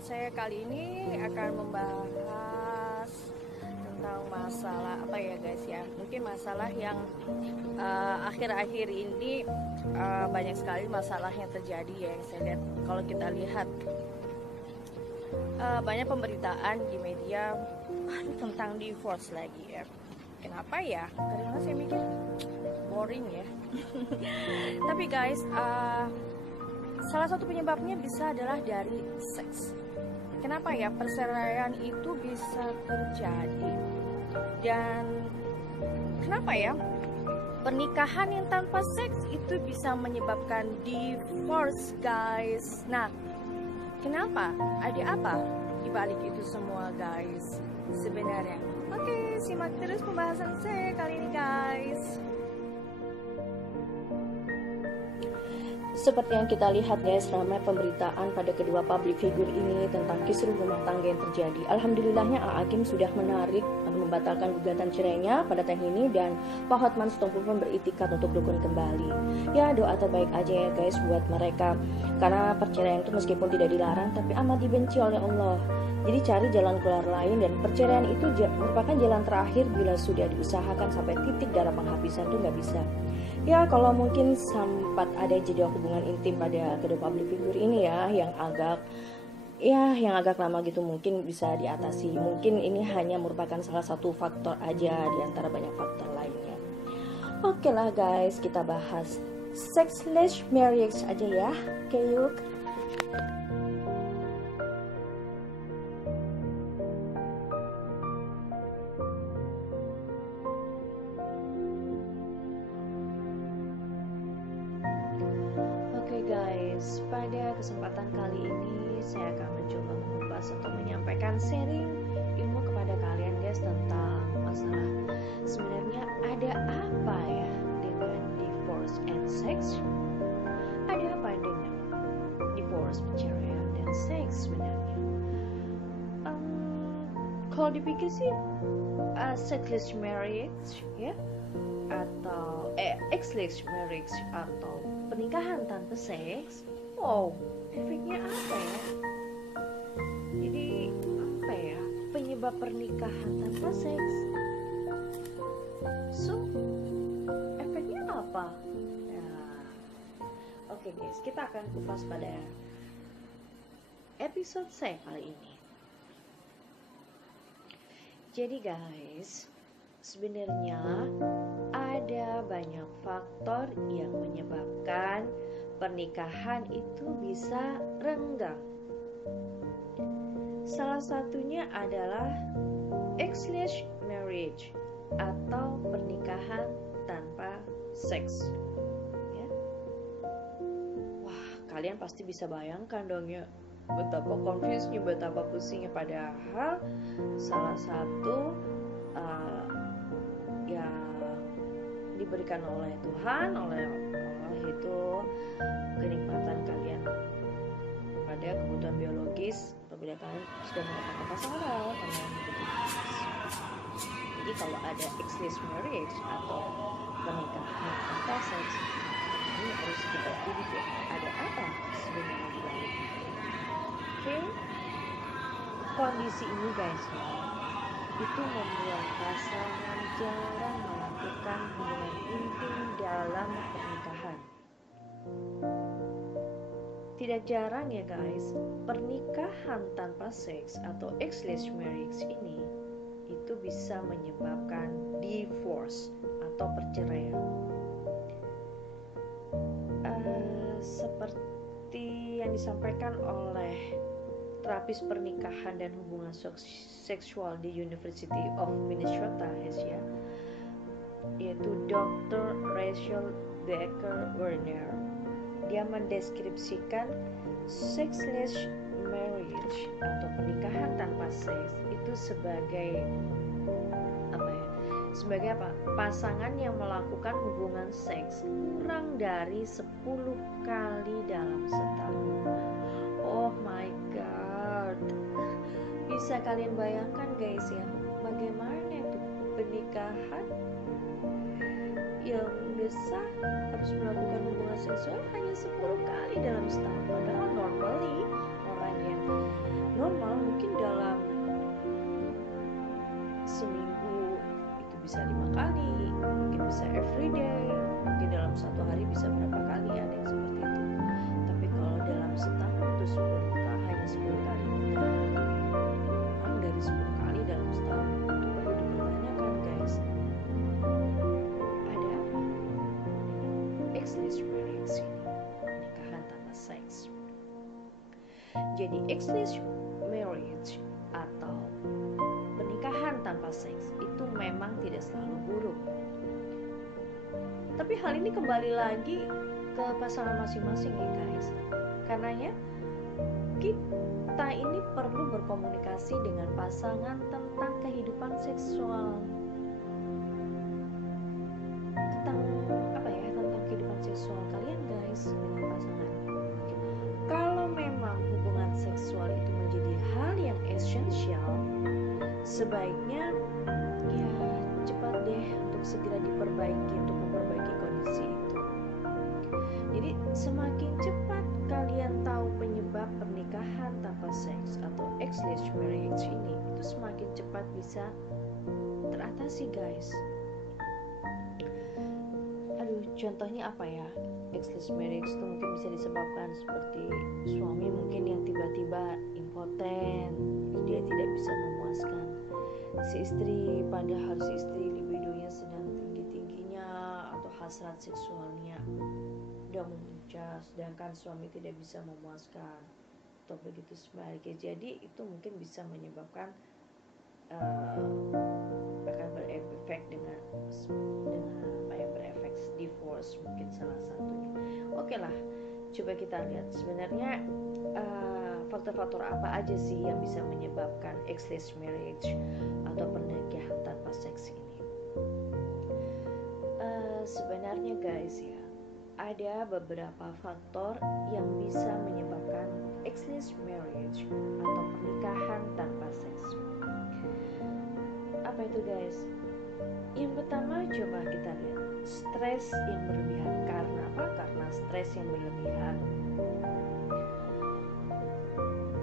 saya kali ini akan membahas tentang masalah apa ya guys ya. Mungkin masalah yang akhir-akhir ini banyak sekali masalah yang terjadi ya, yang saya lihat. Kalau kita lihat banyak pemberitaan di media tentang divorce lagi ya. Kenapa ya? Karena saya mikir boring ya. Tapi guys, salah satu penyebabnya bisa adalah dari seks. Kenapa ya perceraian itu bisa terjadi? Dan kenapa ya pernikahan yang tanpa seks itu bisa menyebabkan divorce guys? Nah, kenapa? Ada apa di balik itu semua guys sebenarnya? Oke, simak terus pembahasan saya kali ini guys. Seperti yang kita lihat guys, ramai pemberitaan pada kedua public figure ini tentang kisruh rumah tangga yang terjadi. Alhamdulillahnya A'agim sudah menarik atau membatalkan gugatan cerainya pada tahun ini, dan Pak Hotman Sitompul pun beriktikad untuk rukun kembali. Ya, doa terbaik aja ya guys buat mereka, karena perceraian itu meskipun tidak dilarang tapi amat dibenci oleh Allah. Jadi cari jalan keluar lain, dan perceraian itu merupakan jalan terakhir bila sudah diusahakan sampai titik darah penghabisan itu nggak bisa. Ya, kalau mungkin sempat ada jeda hubungan intim pada kedua public figure ini ya, yang agak lama gitu, mungkin bisa diatasi. Mungkin ini hanya merupakan salah satu faktor aja di antara banyak faktor lainnya. Oke lah guys, kita bahas sexless marriage aja ya. Oke yuk. Guys, pada kesempatan kali ini saya akan mencoba mengupas atau menyampaikan sharing ilmu kepada kalian guys tentang masalah sebenarnya ada apa ya dengan divorce and sex. Ada apa dengan divorce, perceraian, dan seks sebenarnya? Kalau dipikir sih sexless marriage ya, atau exless marriage atau pernikahan tanpa seks, wow, efeknya apa ya? Jadi apa ya penyebab pernikahan tanpa seks? So, efeknya apa? Nah, oke guys, kita akan kupas pada episode saya kali ini. Jadi guys, sebenarnya ada banyak faktor yang menyebabkan pernikahan itu bisa renggang. Salah satunya adalah exless marriage atau pernikahan tanpa seks. Ya. Wah, kalian pasti bisa bayangkan dong ya, betapa confuse-nya, betapa pusingnya. Padahal salah satu yang diberikan oleh Tuhan, oleh Allah itu kenikmatan kalian pada kebutuhan biologis apabila kalian sudah mendapatkan pasangan dalam kalian begitu. Jadi kalau ada exless marriage atau pernikahan tanpa seks, ini harus kita pikir ada apa sebenarnya di dalamnya. Oke, kondisi ini guys ya, itu membuat pasangan jarang melakukan hubungan intim dalam pernikahan. Tidak jarang ya guys, pernikahan tanpa seks atau exless marriage ini itu bisa menyebabkan divorce atau perceraian. Seperti yang disampaikan oleh terapis pernikahan dan hubungan seksual di University of Minnesota ya, yaitu Dr. Rachel Becker Werner. Dia mendeskripsikan sexless marriage atau pernikahan tanpa seks itu sebagai sebagai pasangan yang melakukan hubungan seks kurang dari 10 kali dalam setahun. Oh my god, bisa kalian bayangkan guys ya, bagaimana itu pernikahan yang biasa harus melakukan hubungan seksual hanya 10 kali dalam setahun. Padahal normally orang yang normal mungkin dalam seminggu itu bisa 5 kali, mungkin bisa everyday, mungkin dalam satu hari bisa berapa kali, ada yang seperti itu. Tapi kalau dalam setahun terus berbuka hanya 10 kali, kurang dari 10 kali dalam setahun, itu perlu dipertanyakan guys, ada apa? Exless marriage ini, pernikahan tanpa seks. Jadi exless marriage atau pernikahan tanpa seks itu memang tidak selalu buruk. Tapi hal ini kembali lagi ke pasangan masing-masing ya guys. Karenanya kita ini perlu berkomunikasi dengan pasangan tentang kehidupan seksual. Tentang tentang kehidupan seksual kalian guys dengan pasangan. Kalau memang hubungan seksual itu menjadi hal yang esensial, sebaiknya ya cepat deh untuk segera diperbaiki, untuk memperbaiki kondisi itu. Jadi semakin cepat kalian tahu penyebab pernikahan tanpa seks atau exless marriage ini, itu semakin cepat bisa teratasi guys. Contohnya apa ya? Exless marriage itu mungkin bisa disebabkan seperti suami mungkin yang tiba-tiba impoten, dia tidak bisa memuaskan si istri, padahal si istri libidonya sedang tinggi-tingginya atau hasrat seksualnya udah memuncak, sedangkan suami tidak bisa memuaskan atau begitu sebaliknya. Jadi itu mungkin bisa menyebabkan akan berefek dengan berefek divorce mungkin salah satunya. Oke lah, coba kita lihat sebenarnya faktor-faktor apa aja sih yang bisa menyebabkan exless marriage atau pernikahan tanpa seks ini. Sebenarnya guys ya, ada beberapa faktor yang bisa menyebabkan exless marriage atau pernikahan tanpa seks. Apa itu guys? Yang pertama coba kita lihat stres yang berlebihan. Karena apa? Karena stres yang berlebihan.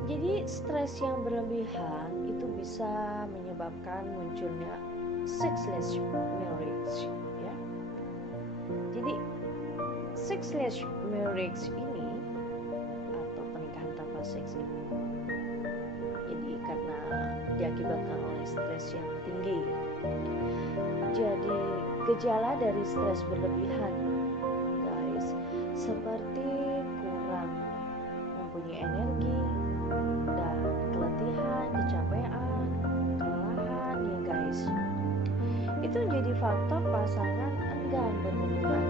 Jadi stres yang berlebihan itu bisa menyebabkan munculnya sexless marriage ya. Jadi sexless marriage ini atau pernikahan tanpa seks ini jadi karena diakibatkan oleh stres yang tinggi. Jadi gejala dari stres berlebihan guys seperti kurang mempunyai energi dan keletihan, kecapean, kelelahan ya guys. Itu menjadi faktor pasangan enggan berhubungan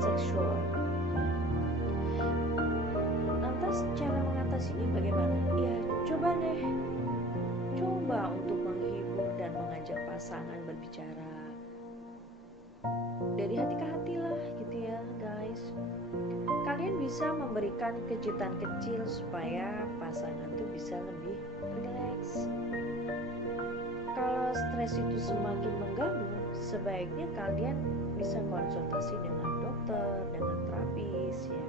seksual. Lantas cara mengatasinya bagaimana? Ya coba untuk menghibur dan mengajak pasangan berbicara dari hati ke hati lah gitu ya guys. Kalian bisa memberikan kejutan kecil supaya pasangan tuh bisa lebih rileks. Kalau stres itu semakin mengganggu, sebaiknya kalian bisa konsultasi dengan dokter, dengan terapis ya.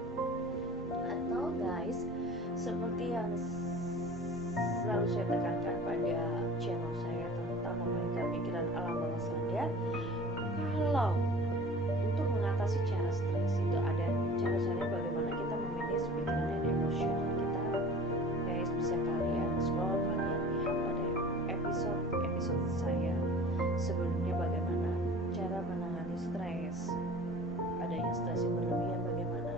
Atau guys, seperti yang selalu saya tekankan pada channel saya tentang membaikkan pikiran alam bawah sadar, kalau untuk mengatasi cara stres itu ada cara-cara bagaimana kita memanage pikiran dan emosional kita guys. Bisa kalian scroll, kalian lihat pada episode saya sebelumnya bagaimana cara menangani stres, adanya stres yang berlebihan bagaimana.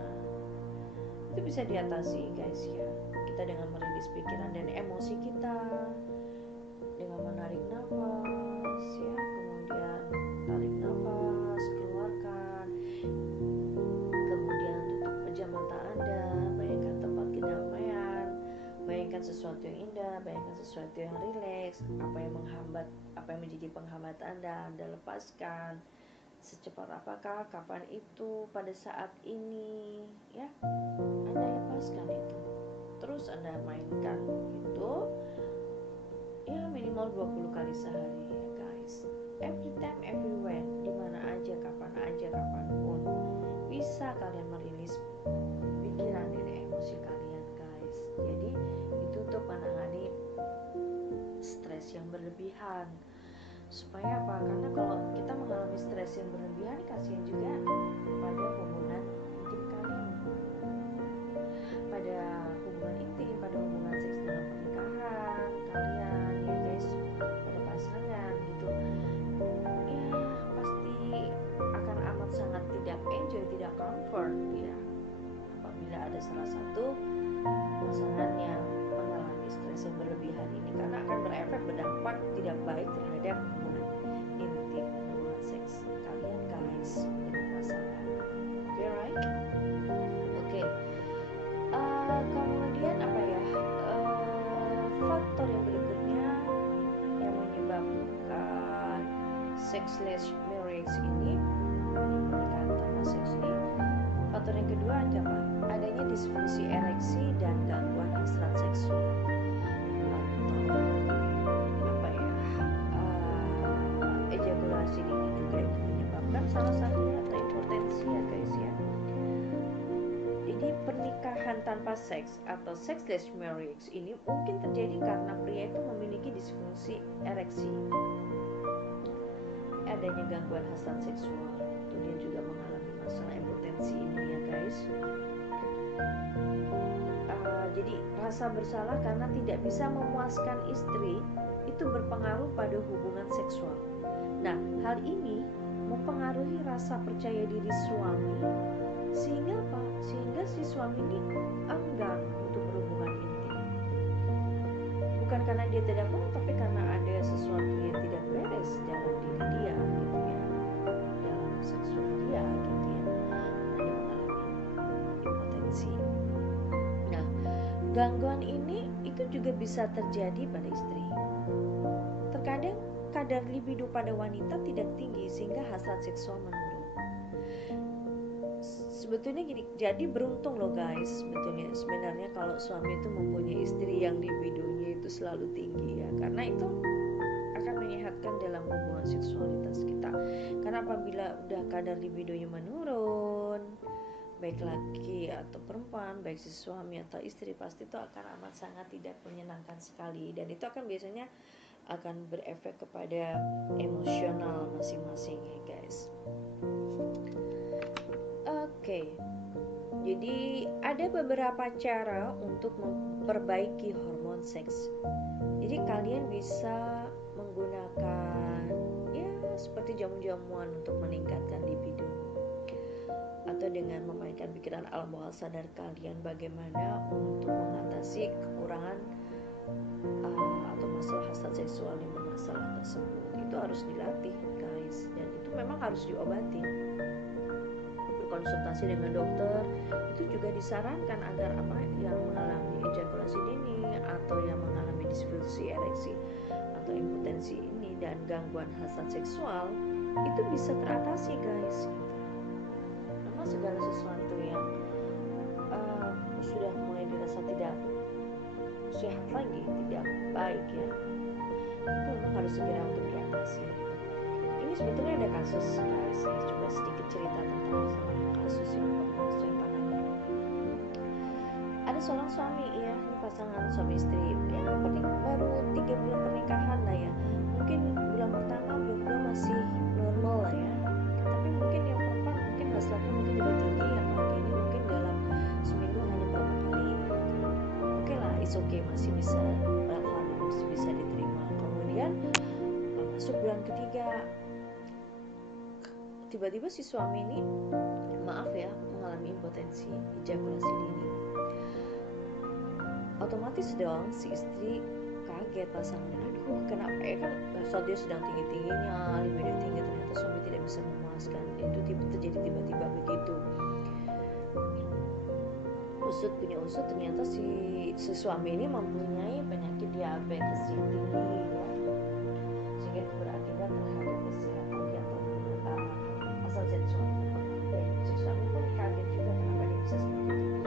Itu bisa diatasi guys ya, kita dengan merilis pikiran dan emosi kita dengan menarik nafas ya, kemudian tarik nafas, keluarkan, kemudian tutup pejam mata Anda, bayangkan tempat kedamaian, bayangkan sesuatu yang indah, bayangkan sesuatu yang rileks, apa yang menghambat, apa yang menjadi penghambat Anda lepaskan. Secepat apakah, kapan itu, pada saat ini ya, Anda lepaskan itu. Terus Anda mainkan itu ya minimal 20 kali sehari ya guys. Every time, everywhere, dimana aja, kapanpun bisa kalian merilis pikiran dan emosi kalian guys. Jadi itu untuk menangani stres yang berlebihan. Supaya apa? Karena kalau kita mengalami stres yang berlebihan, kasihan juga pada hubungan intim kalian, pada hubungan intim, pada hubungan seks dalam pernikahan kalian ya guys, pada pasangan gitu ya, pasti akan amat sangat tidak enjoy, tidak comfort ya, apabila ada salah satu pasangan yang mengalami stres yang berlebihan ini, karena akan berdampak tidak baik terhadap hubungan intim, hubungan seks kalian guys dengan pasangan. Oke, right? Oke. Kemudian apa ya? Faktor yang berikutnya yang menyebabkan sexless marriage ini, pernikahan tanpa seks ini, faktor yang kedua adalah adanya disfungsi ereksi dan gangguan hasrat seksual atau apa ya, ejakulasi dini juga itu menyebabkan salah satunya atau impotensi ya guys ya. Jadi pernikahan tanpa seks atau sexless marriage ini mungkin terjadi karena pria itu memiliki disfungsi ereksi, adanya gangguan hasrat seksual, kemudian juga mengalami masalah impotensi ini ya guys. Jadi rasa bersalah karena tidak bisa memuaskan istri itu berpengaruh pada hubungan seksual. Nah, hal ini mempengaruhi rasa percaya diri suami, sehingga apa? Sehingga si suami ini enggan untuk berhubungan intim. Bukan karena dia tidak mau, tapi karena ada sesuatu yang tidak beres dalam diri dia gitu ya, dalam seksual dia gitu ya, karena dia mengalami impotensi. Nah, gangguan ini itu juga bisa terjadi pada istri. Terkadang kadar libido pada wanita tidak tinggi sehingga hasrat seksual menurun. Sebetulnya gini, jadi beruntung loh guys, sebetulnya sebenarnya kalau suami itu mempunyai istri yang libidonya itu selalu tinggi ya, karena itu akan menyehatkan dalam hubungan seksualitas kita. Karena apabila udah kadar libidonya menurun, baik laki atau perempuan, baik si suami atau istri, pasti itu akan amat sangat tidak menyenangkan sekali, dan itu akan biasanya akan berefek kepada emosional masing-masing ya guys. Oke. Jadi ada beberapa cara untuk memperbaiki hormon seks. Jadi kalian bisa menggunakan ya seperti jamu-jamuan untuk meningkatkan libido, atau dengan memainkan pikiran alam bawah sadar kalian bagaimana untuk mengatasi kekurangan atau masalah hasrat seksual yang bermasalah tersebut. Itu harus dilatih guys, dan itu memang harus diobati. Konsultasi dengan dokter itu juga disarankan agar apa yang mengalami ejakulasi dini atau yang mengalami disfungsi ereksi atau impotensi ini dan gangguan hasrat seksual itu bisa teratasi guys. Memang segala sesuatu yang sudah mulai dirasa tidak sehat lagi, tidak baik ya, itu memang harus segera untuk diatasi. Ini sebetulnya ada kasus guys, saya coba sedikit cerita tentang masalah kasus yang pernah saya tangani. Ada seorang suami ya, ini pasangan suami istri ya, baru 3 bulan pernikahan lah ya, mungkin bulan pertama berdua masih normal lah ya, tapi mungkin yang perempuan mungkin hasratnya mungkin lebih tinggi, yang laki ini mungkin dalam seminggu hanya berapa kali. Oke lah, it's okay, masih bisa, masih bisa diterima. Kemudian masuk bulan ketiga, tiba-tiba si suami ini maaf ya mengalami impotensi, ejakulasi dini. Otomatis dong si istri kaget, pasangannya, aduh kenapa ya, kan saat dia sedang tinggi-tingginya libido tinggi, ternyata suami tidak bisa memuaskan. Itu terjadi tiba-tiba begitu. Usut ternyata si suami ini mempunyai penyakit diabetes yang tinggi ya, sehingga itu berakibat terhadap kesehatan jantung asal seksual. Dan si suami pun kaget juga kenapa dia bisa seperti itu.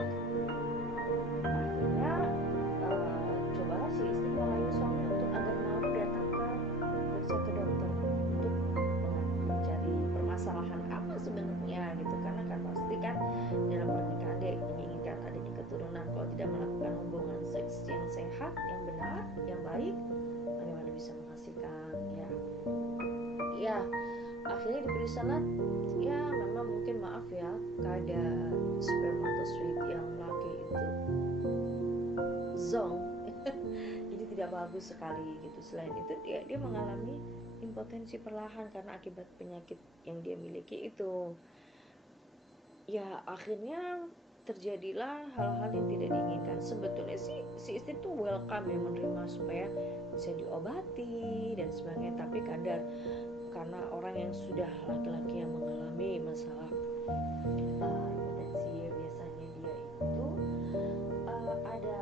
Akhirnya cobalah si istri merayu suami untuk agar mau datang periksa ke dokter untuk mencari permasalahan apa sebenarnya gitu, karena kan pasti kan dalam pernikahan dia menginginkan adanya keturunan. Kalau tidak melakukan hubungan seks yang sehat, yang benar, yang baik, bagaimana misalnya ya memang mungkin maaf ya kadar spermatozoid yang laki itu zong jadi tidak bagus sekali gitu. Selain itu dia mengalami impotensi perlahan karena akibat penyakit yang dia miliki itu. Ya akhirnya terjadilah hal-hal yang tidak diinginkan. Sebetulnya sih si istri tuh welcome ya menerima supaya bisa diobati dan sebagainya, tapi karena orang yang sudah laki-laki yang mengalami masalah impotensi, biasanya dia itu ada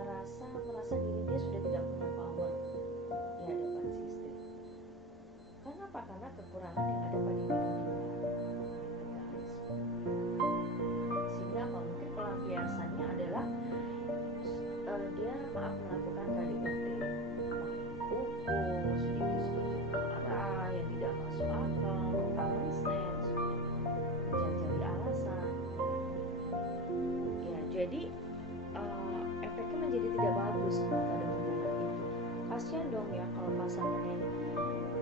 merasa diri dia sudah tidak punya power di hadapan si istri. Karena apa? Karena kekurangan yang ada pada diri dia, guys. Sehingga apa? Mungkin pelampiasannya adalah dia melakukan KDRT, pupus, sedikit-sedikit marah yang tidak masuk akal, common sense, mencari-cari alasan. Ya, jadi efeknya menjadi tidak bagus pada hubungan itu. Kasian dong ya kalau pasangannya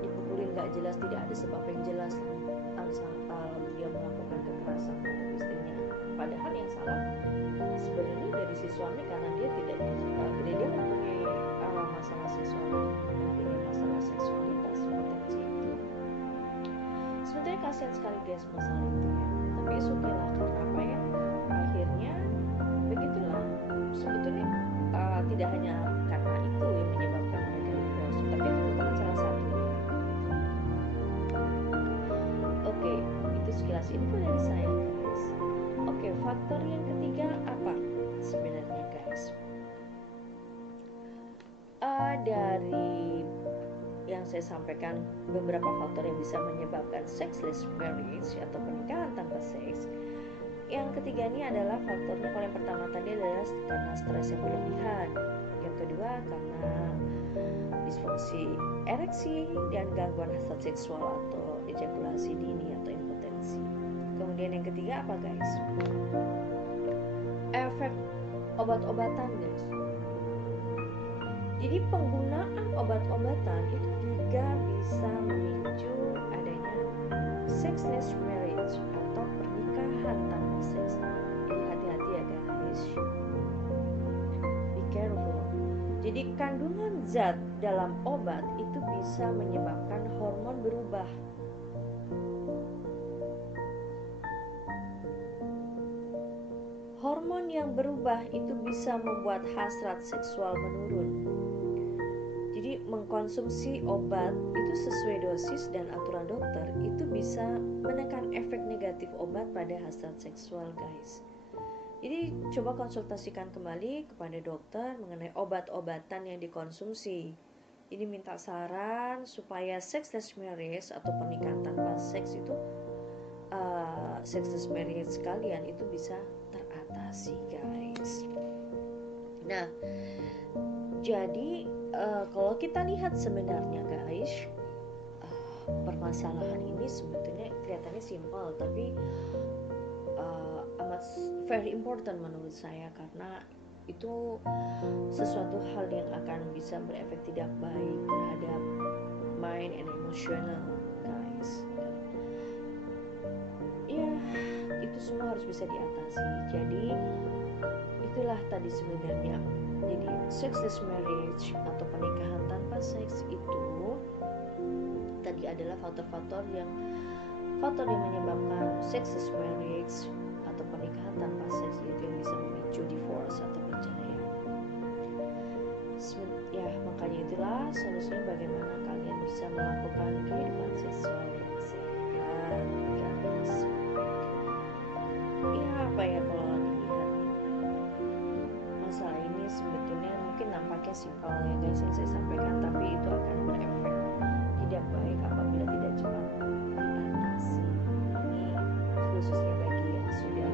dipukulin nggak jelas, tidak ada sebab yang jelas, lalu dia melakukan kekerasan terhadap istrinya. Padahal yang salah sebenarnya dari si suami karena dia dia mempunyai masalah seksualitas potensi itu. Sebenarnya kasihan sekali guys masalah itu ya. Tapi oke lah, karena apa ya? Akhirnya begitulah. Sebetulnya tidak hanya karena itu yang menyebabkan mereka divorce, tapi itu merupakan salah satunya. Oke, itu sekilas info dari saya guys. Oke, faktor yang ketiga apa sebenarnya guys? Dari yang saya sampaikan beberapa faktor yang bisa menyebabkan sexless marriage atau pernikahan tanpa seks. Yang ketiga ini adalah faktornya, kalau yang pertama tadi adalah karena stres yang berlebihan, yang kedua karena disfungsi ereksi dan gangguan hasrat seksual atau ejakulasi dini atau impotensi. Kemudian yang ketiga apa guys? Efek obat-obatan guys. Jadi penggunaan obat-obatan itu juga bisa memicu adanya sexless marriage atau pernikahan tanpa seks. Jadi hati-hati ya guys. Be careful. Jadi kandungan zat dalam obat itu bisa menyebabkan hormon berubah. Hormon yang berubah itu bisa membuat hasrat seksual menurun. Jadi mengkonsumsi obat itu sesuai dosis dan aturan dokter itu bisa menekan efek negatif obat pada hasrat seksual guys. Jadi coba konsultasikan kembali kepada dokter mengenai obat-obatan yang dikonsumsi. Ini minta saran supaya sexless marriage atau pernikahan tanpa seks itu sexless marriage kalian itu bisa teratasi guys. Nah, jadi kalau kita lihat sebenarnya guys, permasalahan ini sebetulnya kelihatannya simpel, tapi amat very important menurut saya, karena itu sesuatu hal yang akan bisa berefek tidak baik terhadap mind and emotional guys. Ya, itu semua harus bisa diatasi. Jadi itulah tadi sebenarnya. Jadi sexless marriage atau pernikahan tanpa seks itu tadi adalah faktor yang menyebabkan sexless marriage atau pernikahan tanpa seks, itu yang bisa memicu divorce atau perceraian. Ya, makanya itulah solusinya bagaimana kalian bisa melakukan kehidupan seksual yang sehat guys. Ya apa ya, kalau dilihat masalah ini sebetulnya mungkin nampaknya simpel ya guys yang saya sampaikan, tapi itu akan berefek tidak baik apabila tidak cepat diatasi. Ini khususnya bagi yang sudah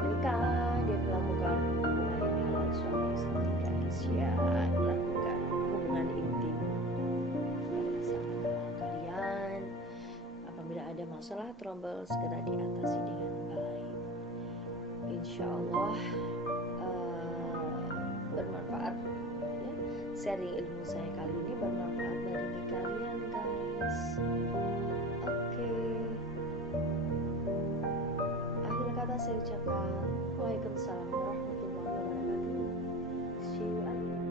menikah dan melakukan hubungan yang halal suami istri guys, ya lakukan hubungan intim pada pasangan kalian. Apabila ada masalah trouble, segera diatasi dengan baik. Insya Allah bermanfaat ya. Sharing ilmu saya kali ini bermanfaat bagi kalian guys. Akhir kata saya ucapkan Waalaikumsalam warahmatullahi wabarakatuh. See you again.